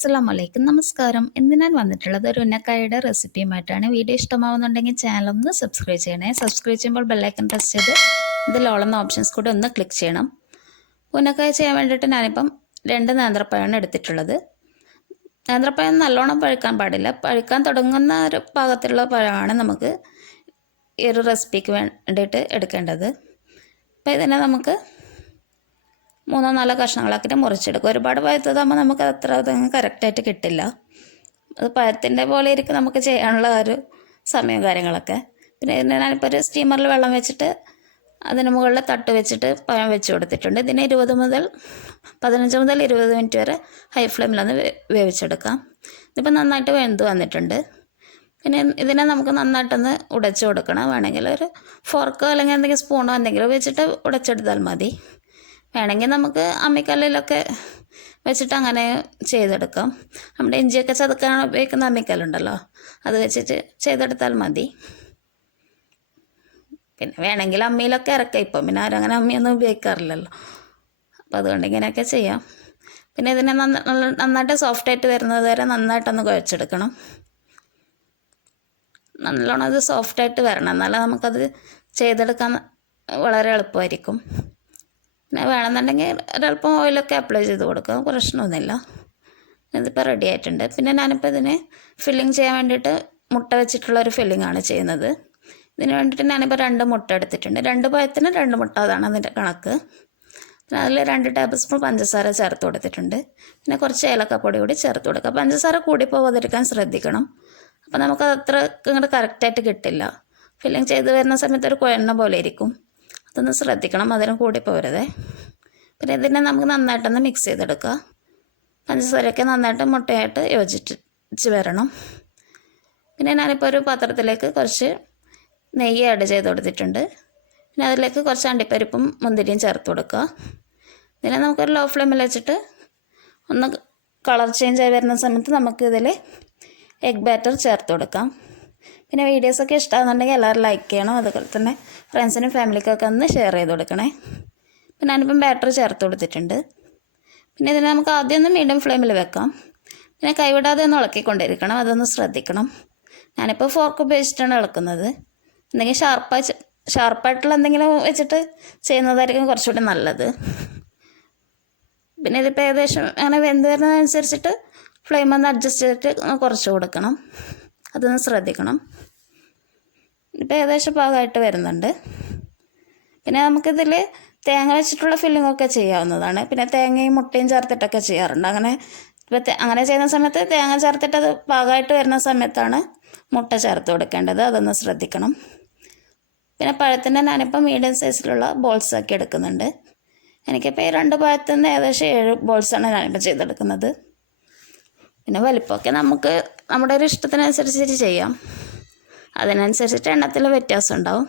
അസ്സലാമലൈക്കും നമസ്കാരം. ഇന്ന് ഞാൻ വന്നിട്ടുള്ളത് ഒരു ഉന്നക്കായയുടെ റെസിപ്പിയുമായിട്ടാണ്. വീഡിയോ ഇഷ്ടമാവുന്നുണ്ടെങ്കിൽ ചാനൽ ഒന്ന് സബ്സ്ക്രൈബ് ചെയ്യണേ. സബ്സ്ക്രൈബ് ചെയ്യുമ്പോൾ ബെല്ലൈക്കൺ പ്രസ് ചെയ്ത് ഇതിൽ ഓൾ എന്ന ഓപ്ഷൻസ് കൂടെ ഒന്ന് ക്ലിക്ക് ചെയ്യണം. ഉന്നക്കായ ചെയ്യാൻ വേണ്ടിയിട്ട് ഞാനിപ്പം 2 നേന്ത്രപ്പഴമാണ് എടുത്തിട്ടുള്ളത്. നേന്ത്രപ്പഴം നല്ലോണം പഴുക്കാൻ പാടില്ല. പഴുക്കാൻ തുടങ്ങുന്ന ഒരു പാകത്തിലുള്ള പഴമാണ് നമുക്ക് ഈ ഒരു റെസിപ്പിക്ക് വേണ്ടിയിട്ട് എടുക്കേണ്ടത്. അപ്പോൾ ഇതിനെ നമുക്ക് 3-4 കഷ്ണങ്ങളാക്കിയിട്ട് മുറിച്ചെടുക്കും. ഒരുപാട് പഴുത്തതാകുമ്പോൾ നമുക്ക് അത്ര കറക്റ്റായിട്ട് കിട്ടില്ല. അത് പഴത്തിൻ്റെ പോലെ ഇരിക്കും നമുക്ക് ചെയ്യാനുള്ള ഒരു സമയവും കാര്യങ്ങളൊക്കെ. പിന്നെ ഇതിന് ഞാനിപ്പോൾ ഒരു സ്റ്റീമറിൽ വെള്ളം വെച്ചിട്ട് അതിന് മുകളിൽ തട്ട് വെച്ചിട്ട് പഴം വെച്ച് കൊടുത്തിട്ടുണ്ട്. ഇതിന് 15 മുതൽ 20 മിനിറ്റ് വരെ ഹൈ ഫ്ലെയിമിലൊന്ന് വേവിച്ചെടുക്കാം. ഇതിപ്പോൾ നന്നായിട്ട് വെന്ത് വന്നിട്ടുണ്ട്. പിന്നെ ഇതിനെ നമുക്ക് നന്നായിട്ടൊന്ന് ഉടച്ചു കൊടുക്കണം. വേണമെങ്കിൽ ഒരു ഫോർക്കോ അല്ലെങ്കിൽ എന്തെങ്കിലും സ്പൂണോ എന്തെങ്കിലും വെച്ചിട്ട് ഉടച്ചെടുത്താൽ മതി. വേണമെങ്കിൽ നമുക്ക് അമ്മിക്കല്ലിലൊക്കെ വെച്ചിട്ട് അങ്ങനെ ചെയ്തെടുക്കാം. നമ്മുടെ ഇഞ്ചിയൊക്കെ ചതക്കാൻ ഉപയോഗിക്കുന്ന അമ്മിക്കല്ലുണ്ടല്ലോ, അത് വെച്ചിട്ട് ചെയ്തെടുത്താൽ മതി. പിന്നെ വേണമെങ്കിൽ അമ്മിയിലൊക്കെ ഇറക്കാം. ഇപ്പം പിന്നെ ആരും അങ്ങനെ അമ്മിയൊന്നും ഉപയോഗിക്കാറില്ലല്ലോ. അപ്പോൾ അതുകൊണ്ട് ഇങ്ങനെയൊക്കെ ചെയ്യാം. പിന്നെ ഇതിനെ നന്നായിട്ട് സോഫ്റ്റായിട്ട് വരുന്നത് വരെ നന്നായിട്ടൊന്ന് കുഴച്ചെടുക്കണം. നല്ലോണം അത് സോഫ്റ്റായിട്ട് വരണം, എന്നാലേ നമുക്കത് ചെയ്തെടുക്കാൻ വളരെ എളുപ്പമായിരിക്കും. പിന്നെ വേണമെന്നുണ്ടെങ്കിൽ ഒരല്പം ഓയിലൊക്കെ അപ്ലൈ ചെയ്ത് കൊടുക്കുക, പ്രശ്നമൊന്നുമില്ല. ഇതിപ്പോൾ റെഡി ആയിട്ടുണ്ട്. പിന്നെ ഞാനിപ്പോൾ ഇതിന് ഫില്ലിങ് ചെയ്യാൻ വേണ്ടിയിട്ട് മുട്ട വെച്ചിട്ടുള്ളൊരു ഫില്ലിങ്ങാണ് ചെയ്യുന്നത്. ഇതിന് വേണ്ടിയിട്ട് ഞാനിപ്പോൾ 2 മുട്ട എടുത്തിട്ടുണ്ട്. 2 പഴത്തിന് 2 മുട്ട, അതാണ് അതിൻ്റെ കണക്ക്. പിന്നെ അതിൽ 2 ടേബിൾ സ്പൂൺ പഞ്ചസാര ചേർത്ത് കൊടുത്തിട്ടുണ്ട്. പിന്നെ കുറച്ച് ഏലക്കപ്പൊടി കൂടി ചേർത്ത് കൊടുക്കുക. പഞ്ചസാര കൂടി പോകാതിരിക്കാൻ ശ്രദ്ധിക്കണം. അപ്പോൾ നമുക്കത് അത്ര ഇങ്ങോട്ട് കറക്റ്റായിട്ട് കിട്ടില്ല. ഫില്ലിങ് ചെയ്ത് വരുന്ന സമയത്ത് ഒരു കുഴന്ന പോലെ ഇരിക്കും. അതൊന്ന് ശ്രദ്ധിക്കണം, അതിനും കൂടി പോരുതേ. പിന്നെ ഇതിനെ നമുക്ക് നന്നായിട്ടൊന്ന് മിക്സ് ചെയ്തെടുക്കുക. പഞ്ചസാരയൊക്കെ നന്നായിട്ട് മുട്ടയായിട്ട് യോജിച്ച് വരണം. പിന്നെ ഞാനിപ്പോൾ ഒരു പാത്രത്തിലേക്ക് കുറച്ച് നെയ്യ് ആഡ് ചെയ്ത് കൊടുത്തിട്ടുണ്ട്. പിന്നെ അതിലേക്ക് കുറച്ച് അണ്ടിപ്പരിപ്പും മുന്തിരിയും ചേർത്ത് കൊടുക്കുക. ഇതിനെ നമുക്കൊരു ലോ ഫ്ലെയിമിൽ വെച്ചിട്ട് ഒന്ന് കളർ ചേഞ്ച് ആയി വരുന്ന സമയത്ത് നമുക്കിതിൽ എഗ് ബാറ്റർ ചേർത്ത് കൊടുക്കാം. പിന്നെ വീഡിയോസൊക്കെ ഇഷ്ടമാകുന്നുണ്ടെങ്കിൽ എല്ലാവരും ലൈക്ക് ചെയ്യണം. അതുപോലെ തന്നെ ഫ്രണ്ട്സിനും ഫാമിലിക്കൊക്കെ ഒന്ന് ഷെയർ ചെയ്ത് കൊടുക്കണേ. പിന്നെ ഞാനിപ്പം ബാറ്റർ ചേർത്ത് കൊടുത്തിട്ടുണ്ട്. പിന്നെ ഇതിനെ നമുക്ക് ആദ്യം ഒന്ന് മീഡിയം ഫ്ലെയിമിൽ വെക്കാം. പിന്നെ കൈവിടാതെ ഒന്ന് ഇളക്കിക്കൊണ്ടിരിക്കണം, അതൊന്ന് ശ്രദ്ധിക്കണം. ഞാനിപ്പോൾ ഫോർക്ക് ഉപയോഗിച്ചിട്ടാണ് ഇളക്കുന്നത്. എന്തെങ്കിലും ഷാർപ്പായിട്ടുള്ള എന്തെങ്കിലും വെച്ചിട്ട് ചെയ്യുന്നതായിരിക്കും കുറച്ചുകൂടി നല്ലത്. പിന്നെ ഇതിപ്പോൾ ഏകദേശം അങ്ങനെ വെന്ത് വരുന്നതനുസരിച്ചിട്ട് ഫ്ലെയിം ഒന്ന് അഡ്ജസ്റ്റ് ചെയ്തിട്ട് കുറച്ച് കൊടുക്കണം, അതൊന്ന് ശ്രദ്ധിക്കണം. ഇപ്പോൾ ഏകദേശം പാകമായിട്ട് വരുന്നുണ്ട്. പിന്നെ നമുക്കിതിൽ തേങ്ങ വെച്ചിട്ടുള്ള ഫില്ലിങ്ങൊക്കെ ചെയ്യാവുന്നതാണ്. പിന്നെ തേങ്ങയും മുട്ടയും ചേർത്തിട്ടൊക്കെ ചെയ്യാറുണ്ട്. അങ്ങനെ ചെയ്യുന്ന സമയത്ത് തേങ്ങ ചേർത്തിട്ട് അത് പാകമായിട്ട് വരുന്ന സമയത്താണ് മുട്ട ചേർത്ത് കൊടുക്കേണ്ടത്, അതൊന്ന് ശ്രദ്ധിക്കണം. പിന്നെ പഴത്തിൻ്റെ ഞാനിപ്പോൾ മീഡിയം സൈസിലുള്ള ബോൾസാക്കി എടുക്കുന്നുണ്ട്. എനിക്കിപ്പോൾ ഈ 2 പഴത്തിൽ നിന്ന് ഏകദേശം 7 ബോൾസാണ് ഞാനിപ്പോൾ ചെയ്തെടുക്കുന്നത്. പിന്നെ വലിപ്പമൊക്കെ നമുക്ക് നമ്മുടെ ഒരു ഇഷ്ടത്തിനനുസരിച്ചിട്ട് ചെയ്യാം. അതിനനുസരിച്ചിട്ട് എണ്ണത്തിൽ വ്യത്യാസം ഉണ്ടാവും.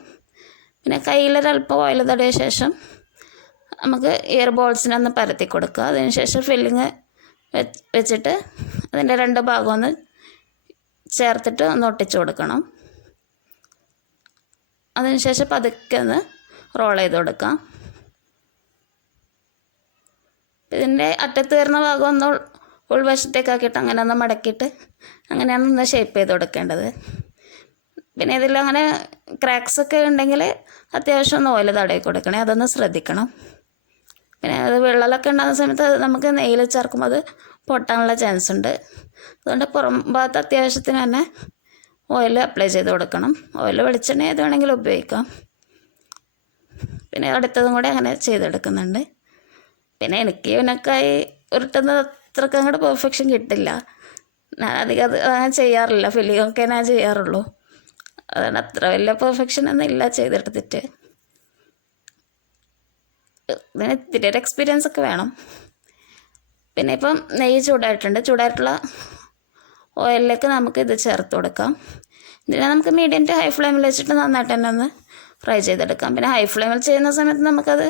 പിന്നെ കയ്യിലൊരല്പം ഓയിൽ തടവിയ ശേഷം നമുക്ക് ഇയർ ബോൾസിനെ ഒന്ന് പരത്തി കൊടുക്കുക. അതിന് ശേഷം ഫില്ലിങ് വെച്ചിട്ട് അതിൻ്റെ 2 ഭാഗം ഒന്ന് ചേർത്തിട്ട് ഒന്ന് ഒട്ടിച്ച് കൊടുക്കണം. അതിന് ശേഷം പതുക്കെ ഒന്ന് റോൾ ചെയ്ത് കൊടുക്കാം. ഇതിൻ്റെ അറ്റത്ത് വരുന്ന ഭാഗം ഒന്ന് ഉൾവശത്തേക്കാക്കിയിട്ട് അങ്ങനെ ഒന്ന് മടക്കിയിട്ട് അങ്ങനെയാണ് ഒന്ന് ഷേപ്പ് ചെയ്ത് കൊടുക്കേണ്ടത്. പിന്നെ ഇതിലങ്ങനെ ക്രാക്സൊക്കെ ഉണ്ടെങ്കിൽ അത്യാവശ്യം ഒന്ന് ഓയിൽ തടവി കൊടുക്കണേ, അതൊന്ന് ശ്രദ്ധിക്കണം. പിന്നെ അത് വിള്ളലൊക്കെ ഉണ്ടാകുന്ന സമയത്ത് നമുക്ക് നെയ്യിൽ ചേർക്കുമ്പോൾ അത് പൊട്ടാനുള്ള ചാൻസ് ഉണ്ട്. അതുകൊണ്ട് പുറം ഭാഗത്ത് അത്യാവശ്യത്തിന് തന്നെ ഓയിൽ അപ്ലൈ ചെയ്ത് കൊടുക്കണം. ഓയിൽ വെളിച്ചെണ്ണ ഏത് വേണമെങ്കിലും ഉപയോഗിക്കാം. പിന്നെ അടുത്തതും കൂടെ അങ്ങനെ ചെയ്തെടുക്കുന്നുണ്ട്. പിന്നെ എനിക്ക് ഉന്നക്കായി ഉരുട്ടുന്നത് അത്രയ്ക്ക് അങ്ങോട്ട് പെർഫെക്ഷൻ കിട്ടില്ല. ഞാൻ അധികം അത് അങ്ങനെ ചെയ്യാറില്ല, ഫില്ലിങ്ങൊക്കെ ഞാൻ ചെയ്യാറുള്ളൂ. അതുകൊണ്ട് അത്ര വലിയ പെർഫെക്ഷനൊന്നും ഇല്ല ചെയ്തെടുത്തിട്ട്. ഇതിന് ഇത്തിരി ഒരു എക്സ്പീരിയൻസ് ഒക്കെ വേണം. പിന്നെ ഇപ്പം നെയ്യ് ചൂടായിട്ടുള്ള ഓയിലിലേക്ക് നമുക്ക് ഇത് ചേർത്ത് കൊടുക്കാം. ഇതിനെ നമുക്ക് മീഡിയം ടു ഹൈ ഫ്ലെയിമിൽ വെച്ചിട്ട് നന്നായിട്ട് തന്നെ ഒന്ന് ഫ്രൈ ചെയ്തെടുക്കാം. പിന്നെ ഹൈ ഫ്ലെയിമിൽ ചെയ്യുന്ന സമയത്ത് നമുക്കത്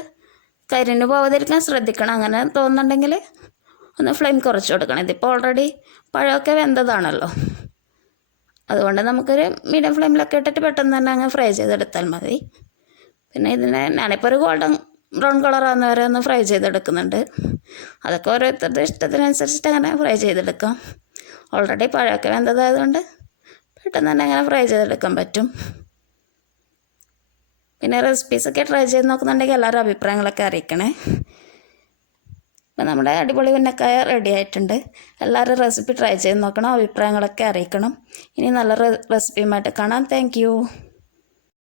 കരിഞ്ഞു പോകാതിരിക്കാൻ ശ്രദ്ധിക്കണം. അങ്ങനെ തോന്നുന്നുണ്ടെങ്കിൽ ഒന്ന് ഫ്ലെയിം കുറച്ച് കൊടുക്കണം. ഇതിപ്പോൾ ഓൾറെഡി പഴമൊക്കെ വെന്തതാണല്ലോ, അതുകൊണ്ട് നമുക്കൊരു മീഡിയം ഫ്ലെയിമിലൊക്കെ ഇട്ടിട്ട് പെട്ടെന്ന് തന്നെ അങ്ങ് ഫ്രൈ ചെയ്തെടുത്താൽ മതി. പിന്നെ ഇതിനെ ഞാനിപ്പോൾ ഒരു ഗോൾഡൻ ബ്രൗൺ കളറാകുന്ന വരെ ഒന്ന് ഫ്രൈ ചെയ്തെടുക്കുന്നുണ്ട്. അതൊക്കെ ഓരോരുത്തരുടെ ഇഷ്ടത്തിനനുസരിച്ചിട്ട് അങ്ങനെ ഫ്രൈ ചെയ്തെടുക്കാം. ഓൾറെഡി പഴമൊക്കെ വെന്തതായതുകൊണ്ട് പെട്ടെന്ന് തന്നെ അങ്ങനെ ഫ്രൈ ചെയ്തെടുക്കാൻ പറ്റും. പിന്നെ റെസിപ്പീസൊക്കെ ട്രൈ ചെയ്ത് നോക്കുന്നുണ്ടെങ്കിൽ എല്ലാവരും അഭിപ്രായങ്ങളൊക്കെ അറിയിക്കണേ. അപ്പം നമ്മുടെ അടിപൊളി ഉന്നക്കായ റെഡി ആയിട്ടുണ്ട്. എല്ലാവരും റെസിപ്പി ട്രൈ ചെയ്ത് നോക്കണം, അഭിപ്രായങ്ങളൊക്കെ അറിയിക്കണം. ഇനി നല്ല റെസിപ്പിയുമായിട്ട് കാണാം. താങ്ക്